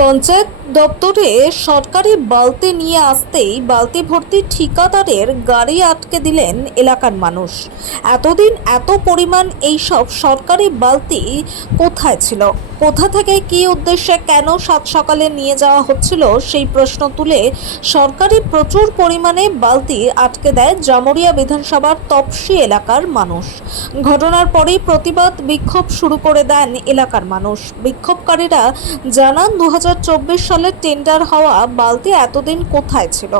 পঞ্চায়েত দপ্তরে সরকারি বালতি নিয়ে আসতেই বালতি ভর্তি ঠিকাদারের গাড়ি আটকে দিলেন এলাকার মানুষ। এতদিন এত পরিমাণ এইসব সরকারি বালতি কোথায় ছিল, কোথা থেকে কী উদ্দেশ্যে কেন সাত সকালে নিয়ে যাওয়া হচ্ছিল সেই প্রশ্ন তুলে সরকারি প্রচুর পরিমাণে বালতি আটকে দেয় জামুরিয়া বিধানসভার তপসি এলাকার মানুষ। ঘটনার পরেই প্রতিবাদ বিক্ষোভ শুরু করে দেন এলাকার মানুষ। বিক্ষোভকারীরা জানান 2024 সালে টেন্ডার হওয়া বালতি এতদিন কোথায় ছিল,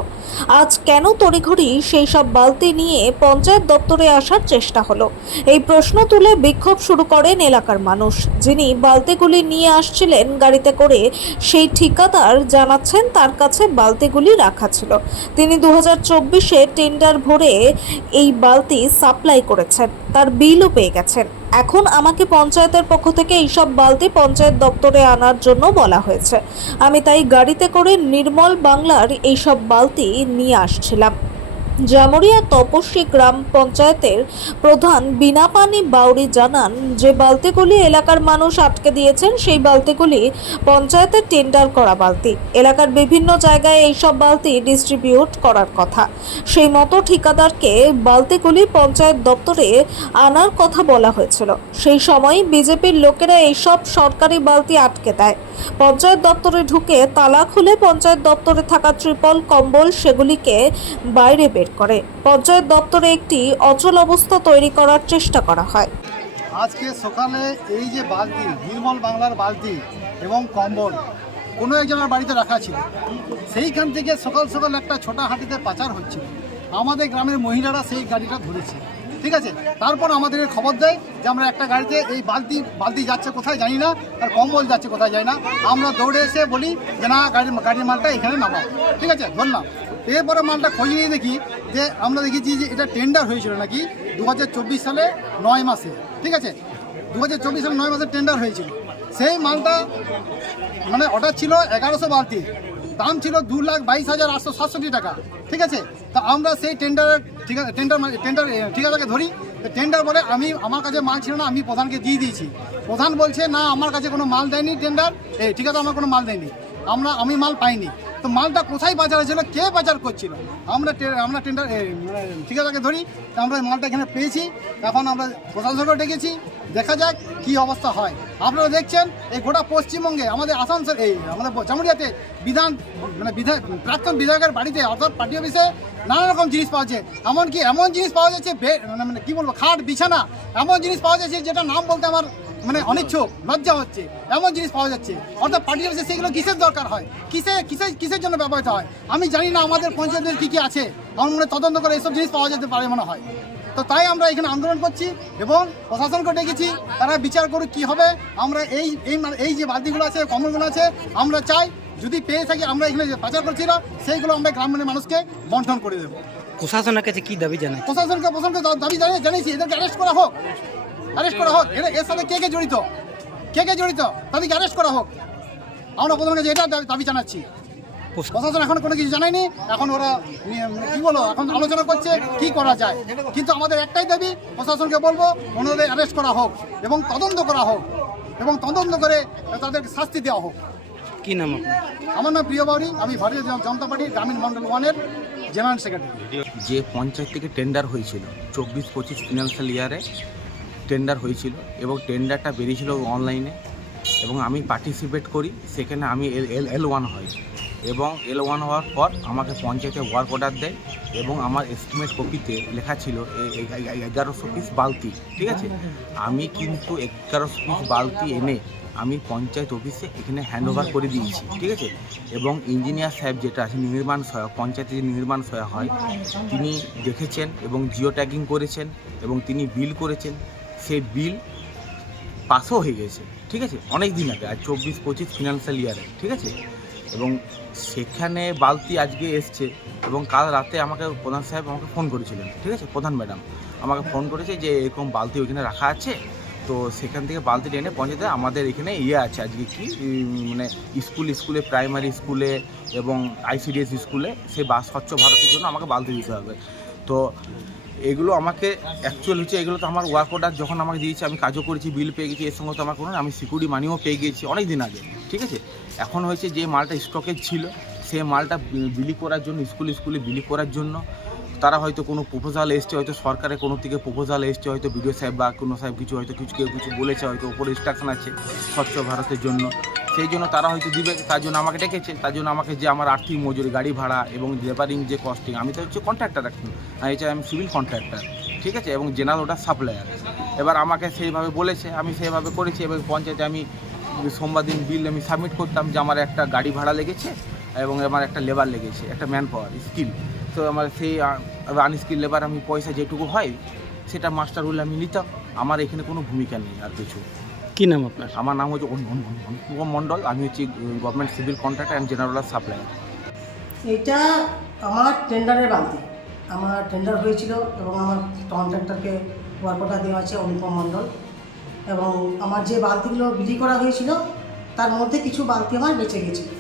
আজ কেন তড়িঘড়ি সেই সব বালতি নিয়ে পঞ্চায়েত দপ্তরে আসার চেষ্টা হলো। এই প্রশ্ন তুলে বিক্ষোভ শুরু করেন এলাকার মানুষ। যিনি বালতিগুলি নিয়ে আসছিলেন গাড়িতে করে সেই ঠিকাদার জানাচ্ছেন তার কাছে বালতিগুলি রাখা ছিল। তিনি 2024-এ টেন্ডার ভরে এই বালতি সাপ্লাই করেছেন, তার বিলও পেয়ে গেছেন। এখন আমাকে পঞ্চায়েতের পক্ষ থেকে এইসব বালতি পঞ্চায়েত দপ্তরে আনার জন্য বলা হয়েছে। আমি তাই গাড়িতে করে নির্মল বাংলার এইসব বালতি নিয়ে আসছিলাম। জামুরিয়া তপস্বী গ্রাম পঞ্চায়েতের প্রধান বিনাপানি বাউরি জানান যে বালতিগুলি এলাকার মানুষ আটকে দিয়েছেন, সেই বালতিগুলি পঞ্চায়েতের টেন্ডার করা বালতি। এলাকার বিভিন্ন জায়গায় এইসব বালতি ডিস্ট্রিবিউট করার কথা। সেই মতো ঠিকাদারকে বালতিগুলি পঞ্চায়েত দপ্তরে আনার কথা বলা হয়েছিল। সেই সময় বিজেপির লোকেরা এইসব সরকারি বালতি আটকে দেয়। পঞ্চায়েত দপ্তরে ঢুকে তালা খুলে পঞ্চায়েত দপ্তরে থাকা ত্রিপল কম্বল সেগুলিকে বাইরে বের করে পঞ্চায়েত দপ্তরে একটি অচল অবস্থা তৈরি করার চেষ্টা করা হয়। আজকে সকালে এই যে বালতি, নির্মল বাংলার বালতি এবং কম্বল কোনো একজনের বাড়িতে রাখা ছিল, সেইখান থেকে সকাল সকাল একটা ছোটা হাতিতে পাচার হচ্ছিল। আমাদের গ্রামের মহিলারা সেই গাড়িটা ধরেছে, ঠিক আছে। তারপর আমাদেরকে খবর দেয় যে আমরা একটা গাড়িতে এই বালতি যাচ্ছে কোথায় জানি না, আর কম্বল যাচ্ছে কোথায় জানি না। আমরা দৌড়ে এসে বলি যে না, গাড়ির মালটা এখানে নামাও, ঠিক আছে, ধরলাম। এরপরে মালটা খোঁজ নিয়ে দেখি যে আমরা দেখেছি যে এটা টেন্ডার হয়েছিল নাকি 2024 সালে 9 মাসে, ঠিক আছে। 2024 সালে 9 মাসে টেন্ডার হয়েছিল। সেই মালটা মানে অর্ডার ছিল 1100 বালতি, দাম ছিল 2,22,867 টাকা, ঠিক আছে। তা আমরা সেই টেন্ডার ঠিকাদারকে ধরি। টেন্ডার বলে আমার কাছে মাল ছিল না, আমি প্রধানকে দিয়ে দিয়েছি। প্রধান বলছে না, আমার কাছে কোনো মাল দেয়নি টেন্ডার, ঠিকাদার আমার কোনো মাল দেয়নি, আমি মাল পাইনি। তো মালটা কোথায় পাচার হয়েছিল, কে পাচার করছিল, আমরা টেন্ডার ঠিকাদারকে ধরি। আমরা মালটা এখানে পেয়েছি। এখন আমরা প্রশাসনকে ডেকেছি, দেখা যাক কি অবস্থা হয়। আপনারা দেখছেন এই গোটা পশ্চিমবঙ্গে আমাদের আসানসোল, আমাদের জামুরিয়াতে প্রাক্তন বিধায়কের বাড়িতে অর্থাৎ পার্টি অফিসে নানা রকম জিনিস পাওয়া যাচ্ছে। এমনকি এমন জিনিস পাওয়া যাচ্ছে, কি বলবো, খাট বিছানা, এমন জিনিস পাওয়া যাচ্ছে যেটা নাম বলতে আমার অনিচ্ছুক, লজ্জা হচ্ছে। এমন জিনিস পাওয়া যাচ্ছে, অর্থাৎ পার্টি অফিসে সেগুলো কিসের দরকার হয়, কিসের জন্য ব্যবহৃত হয় আমি জানি না। আমাদের পঞ্চায়েতের কী আছে, আমার মনে তদন্ত করে এইসব জিনিস পাওয়া যেতে পারে মনে হয়। তো তাই আমরা এখানে আন্দোলন করছি এবং প্রশাসনকে ডেকেছি, তারা বিচার করুক কী হবে। আমরা এই যে বালতিগুলো আছে, কম্বলগুলো আছে, আমরা চাই যদি পেয়ে থাকি আমরা এখানে যে পাচার করছিল সেইগুলো আমরা গ্রামের মানুষকে বন্টন করে দেবো। প্রশাসনের কাছে কি দাবি জানায়? প্রশাসনকে দাবি জানিয়েছি, এদেরকে অ্যারেস্ট করা হোক। এর সাথে কে জড়িত তাদেরকে অ্যারেস্ট করা হোক। আমরা প্রধানের কাছে এটা দাবি জানাচ্ছি। প্রশাসন এখন কোনো কিছু জানায়নি, এখন ওরা এখন আলোচনা করছে কি করা যায়। কিন্তু আমাদের একটাই দাবি, প্রশাসনকে বলবো ওনাদের অ্যারেস্ট করা হোক এবং তদন্ত করা হোক, এবং তদন্ত করে তাদেরকে শাস্তি দেওয়া হোক। কি নাম আপনার? আমার নাম প্রিয় বাউরি, আমি ভারতীয় জনতা পার্টির গ্রামীণ মন্ডল 1-এর জেনারেল সেক্রেটারি। যে পঞ্চায়েত থেকে টেন্ডার হয়েছিল 24-25 ফিনান্সিয়াল ইয়ারে টেন্ডার হয়েছিল, এবং টেন্ডারটা বেরিয়েছিল অনলাইনে, এবং আমি পার্টিসিপেট করি। সেখানে আমি L1 হই, এবং L1 হওয়ার পর আমাকে পঞ্চায়েতে ওয়ার্ক অর্ডার দেয়, এবং আমার এস্টিমেট কপিতে লেখা ছিল 1100 পিস বালতি, ঠিক আছে। আমি কিন্তু 1100 পিস বালতি এনে আমি পঞ্চায়েত অফিসে এখানে হ্যান্ড ওভার করে দিয়েছি, ঠিক আছে। এবং ইঞ্জিনিয়ার সাহেব যেটা আছে, নির্মাণ সহায়ক, পঞ্চায়েতে যে নির্মাণ সহায়ক হয়, তিনি দেখেছেন এবং জিও ট্যাগিং করেছেন এবং তিনি বিল করেছেন। সেই বিল পাসও হয়ে গেছে, ঠিক আছে, অনেক দিন আগে, আর 24-25 ফিনান্সিয়াল ইয়ারে, ঠিক আছে। এবং সেখানে বালতি আজকে এসছে, এবং কাল রাতে আমাকে প্রধান সাহেব আমাকে ফোন করেছিলেন, ঠিক আছে, প্রধান ম্যাডাম আমাকে ফোন করেছে যে এরকম বালতি ওইখানে রাখা আছে। তো সেখান থেকে বালতি টেনে পঞ্চায়েতে আমাদের এখানে আছে আজকে কি স্কুলে, প্রাইমারি স্কুলে এবং ICDS স্কুলে সেই স্বচ্ছ ভারতের জন্য আমাকে বালতি দিতে হবে। তো এগুলো আমাকে অ্যাকচুয়াল হচ্ছে, এগুলো তো আমার ওয়ার্ক অর্ডার যখন আমাকে দিয়েছে, আমি কাজও করেছি, বিল পেয়ে গেছি, এর সঙ্গে তো আমার কোনো, আমি সিকিউরিটি মানিও পেয়ে গেছি অনেক দিন আগে, ঠিক আছে। এখন হয়েছে যে মালটা স্টকেজ ছিল, সেই মালটা বিলি করার জন্য স্কুলে বিলি করার জন্য তারা হয়তো কোনো প্রপোজাল এসছে, হয়তো সরকারের কোনো থেকে প্রপোজাল এসছে, হয়তো বিডিও সাহেব বা কোনো সাহেব কিছু হয়তো কেউ কিছু বলেছে, হয়তো ওপরে ইনস্ট্রাকশন আছে স্বচ্ছ ভারতের জন্য, সেই জন্য তারা হয়তো দিবে, তার জন্য আমাকে ডেকেছে। তার জন্য আমাকে যে আমার আর্থিক মজুরি, গাড়ি ভাড়া এবং লেবারিং যে কস্টিং, আমি তো হচ্ছে কন্ট্রাক্টর, এছাড়া আমি সিভিল কন্ট্রাক্টর, ঠিক আছে, এবং জেনারেল ওটা সাপ্লায়ার। এবার আমাকে সেইভাবে বলেছে, আমি সেইভাবে করেছি। এবং পঞ্চায়েতে আমি সোমবার দিন বিল আমি সাবমিট করতাম যে আমার একটা গাড়ি ভাড়া লেগেছে এবং আমার একটা লেবার লেগেছে, একটা ম্যান পাওয়ার স্কিল। তো আমার সেই আনস্কিল লেবার আমি পয়সা যেটুকু হয় সেটা মাস্টার রুল আমি নিতাম। আমার এখানে কোনো ভূমিকা নেই আর কিছু। কি নাম আপনার? আমার নাম হচ্ছে অনুপম মণ্ডল, আমি হচ্ছি government civil contractor and general supplier. এটা আমার টেন্ডারের বালতি, আমার টেন্ডার হয়েছিল এবং আমার কন্ট্রাক্টরকে ওয়ার্কটা দেওয়া আছে অনুপম মণ্ডল। এবং আমার যে বালতিগুলো বিলি করা হয়েছিল তার মধ্যে কিছু বালতি আমার বেঁচে গেছিলো।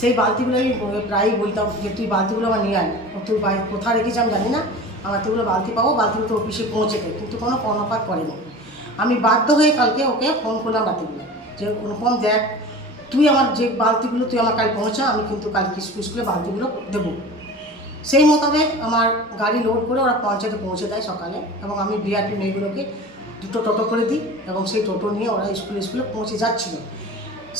সেই বালতিগুলো আমি প্রায়ই বলতাম যে তুই বালতিগুলো আমার নিয়ে আয়, তুই কোথায় রেখেছি আমি জানি না, আমার এতগুলো বালতি পাবো, বালতিগুলো তো অফিসে পৌঁছে দেয়, কিন্তু কোনো কর্ণপাত করেনি। আমি বাধ্য হয়ে কালকে ওকে ফোন করলাম বালতিগুলো, যে অনুপম দেখ, তুই আমার যে বালতিগুলো তুই আমার কাল পৌঁছা, আমি কিন্তু কালকে স্কুলে বালতিগুলো দেবো। সেই মোতাবেক আমার গাড়ি লোড করে ওরা পঞ্চায়েতে পৌঁছে দেয় সকালে, এবং আমি বিআরপি মেয়েগুলোকে দুটো টোটো করে দিই এবং সেই টোটো নিয়ে ওরা স্কুলে পৌঁছে যাচ্ছিলো।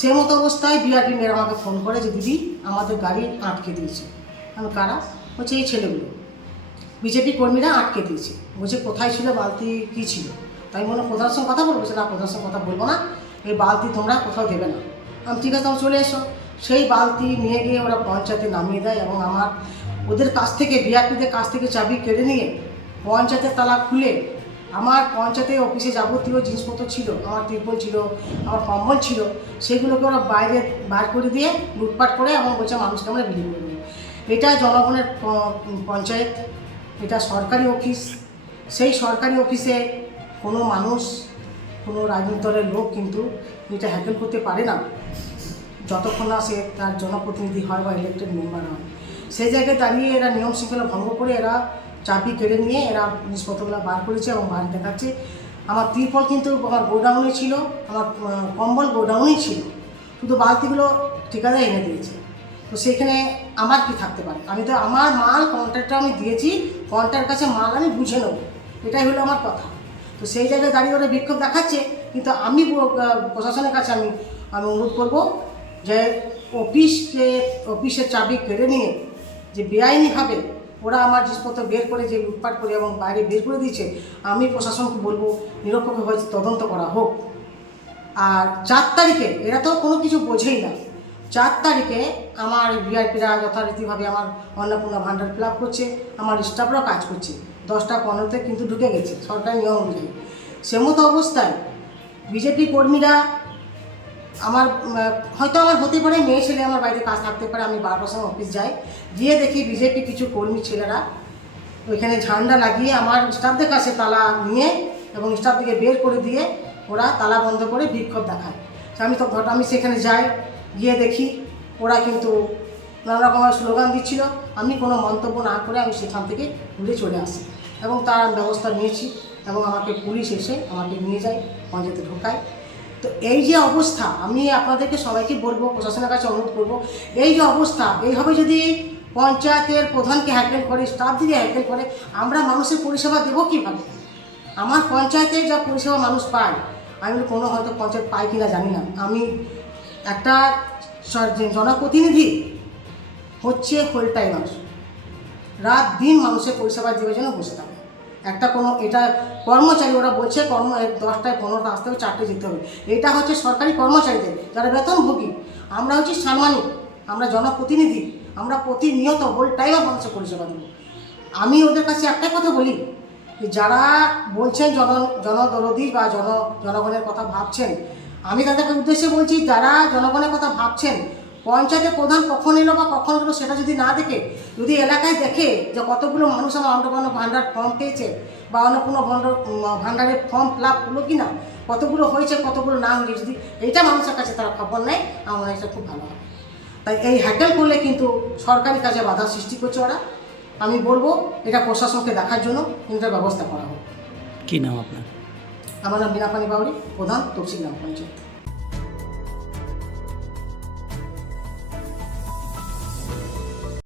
সেই মতো অবস্থায় বিআরপি মেয়েরা আমাকে ফোন করে যে দিদি আমাদের গাড়ি আটকে দিয়েছে। আমি কারা? বলছে এই ছেলেগুলো, বিজেপি কর্মীরা আটকে দিয়েছে। বলছে কোথায় ছিল বালতি, কী ছিল? তাই মনে প্রধানের সঙ্গে কথা বলবো, না প্রধানের সঙ্গে কথা বলবো না, এই বালতি তোমরা কোথাও দেবে না। আমি ঠিক আছে, তুমি চলে এসো। সেই বালতি নিয়ে গিয়ে ওরা পঞ্চায়েতে নামিয়ে দেয় এবং আমার ওদের কাছ থেকে, বিআরপিদের কাছ থেকে চাবি কেড়ে নিয়ে পঞ্চায়েতের তালা খুলে আমার পঞ্চায়েতের অফিসে যাবতীয় জিনিসপত্র ছিল, আমার ত্রিপল ছিল, আমার কম্বল ছিল, সেগুলোকে ওরা বার করে দিয়ে লুটপাট করে এবং বলছে মানুষকে আমরা বিলি করে দেবো। এটা জনগণের পঞ্চায়েত, এটা সরকারি অফিস। সেই সরকারি অফিসে কোনো মানুষ, কোনো রাজনৈতিক দলের লোক কিন্তু এটা হ্যান্ডেল করতে পারে না যতক্ষণ না সে তার জনপ্রতিনিধি হয় বা ইলেক্টেড মেম্বার হয়। সেই জায়গায় দাঁড়িয়ে এরা নিয়ম শৃঙ্খলা ভঙ্গ করে এরা চাবি কেড়ে নিয়ে এরা জিনিসপত্রগুলো বার করেছে এবং বার দেখাচ্ছে। আমার ত্রিপল কিন্তু আমার গোডাউনে ছিল, আমার কম্বল গোডাউনেই ছিল, শুধু বালতিগুলো ঠিকাদার এনে দিয়েছে। তো সেখানে আমার কি থাকতে পারে? আমি তো আমার মাল কন্ট্রাক্টর আমি দিয়েছি, কন্ট্রাক্টের কাছে মাল আমি বুঝে নেব, এটাই হলো আমার কথা। তো সেই জায়গায় দাঁড়িয়ে ওরা বিক্ষোভ দেখাচ্ছে, কিন্তু আমি প্রশাসনের কাছে আমি অনুরোধ করব যে অফিসের চাবি কেড়ে নিয়ে যে বেআইনিভাবে ওরা আমার জিনিসপত্র বের করে যে লুটপাট করে এবং বাইরে বের করে দিয়েছে, আমি প্রশাসনকে বলবো নিরপেক্ষভাবে তদন্ত করা হোক। আর 4 তারিখে, এরা তো কোনো কিছু বোঝেই না, 4 তারিখে আমার ভিআইপিরা যথারীতিভাবে আমার অন্নপূর্ণা ভাণ্ডার ফিল আপ করছে, আমার স্টাফরাও কাজ করছে, 10টা 15তে কিন্তু ঢুকে গেছে সরকারি নিয়ম অনুযায়ী। সে মতো অবস্থায় বিজেপি কর্মীরা হয়তো আমার হতে পারে মেয়ে ছেলে আমার বাড়িতে কাজ থাকতে পারে, আমি 12টার সময় অফিস যাই, গিয়ে দেখি বিজেপি কিছু কর্মী ছেলেরা ওইখানে ঝান্ডা লাগিয়ে আমার স্টাফদের কাছে তালা নিয়ে এবং স্টাফদিকে বের করে দিয়ে ওরা তালা বন্ধ করে বিক্ষোভ দেখায়। আমি সেখানে যাই, গিয়ে দেখি ওরা কিন্তু নানা রকমের স্লোগান দিচ্ছিল। আমি কোনো মন্তব্য না করে আমি সেখান থেকে ঘুরে চলে আসি এবং তার ব্যবস্থা নিয়েছি এবং আমাকে পুলিশ এসে আমাকে নিয়ে যায়, পঞ্চায়েতে ঢোকায়। তো এই যে অবস্থা, আমি আপনাদেরকে সবাইকে বলবো, প্রশাসনের কাছে অনুরোধ করব, এই যে অবস্থা, এইভাবে যদি পঞ্চায়েতের প্রধানকে হ্যান্ডেল করে, স্টাফ দিকে হ্যান্ডেল করে, আমরা মানুষের পরিষেবা দেবো কীভাবে? আমার পঞ্চায়েতে যা পরিষেবা মানুষ পায়, আমি কোনো হয়তো পঞ্চায়েত পাই কিনা জানি না, আমি একটা জনপ্রতিনিধি হচ্ছে ফুল টাইমার, রাত দিন মানুষের পরিষেবা দেওয়ার জন্য বসে থাকে। একটা কোনো এটা কর্মচারী, ওরা বলছে 10টায় 15টা আসতে হবে, 4টে যেতে হবে, এটা হচ্ছে সরকারি কর্মচারীদের যারা বেতনভোগী। আমরা হচ্ছি সাংবাদিক, আমরা জনপ্রতিনিধি, আমরা প্রতিনিয়ত ফুল টাইমার মানুষের পরিষেবা দেবো। আমি ওদের কাছে একটাই কথা বলি, যে যারা বলছেন জনদরদি বা জনগণের কথা ভাবছেন, আমি তাদেরকে উদ্দেশ্যে বলছি, যারা জনগণের কথা ভাবছেন, পঞ্চায়েতের প্রধান কখন এলো বা কখন এলো সেটা যদি না দেখে, যদি এলাকায় দেখে যে কতগুলো মানুষ আমার অন্নপূর্ণা ভাণ্ডার ফর্ম পেয়েছে বা অন্নপূর্ণা ভাণ্ডারের ফর্ম ফিল আপ হলো কি না, কতগুলো হয়েছে কতগুলো না হয়েছে, যদি এইটা মানুষের কাছে তারা খবর নেয়, আমার এটা খুব ভালো হবে। তাই এই হ্যান্ডেল করলে কিন্তু সরকারি কাজে বাধা সৃষ্টি করছে ওরা, আমি বলবো এটা প্রশাসনকে দেখার জন্য এটা ব্যবস্থা করা হোক। কি নাম আপনার? আমার নাম বিনাপানি বাউরি, প্রধান তফসিল গ্রাম পঞ্চায়েত।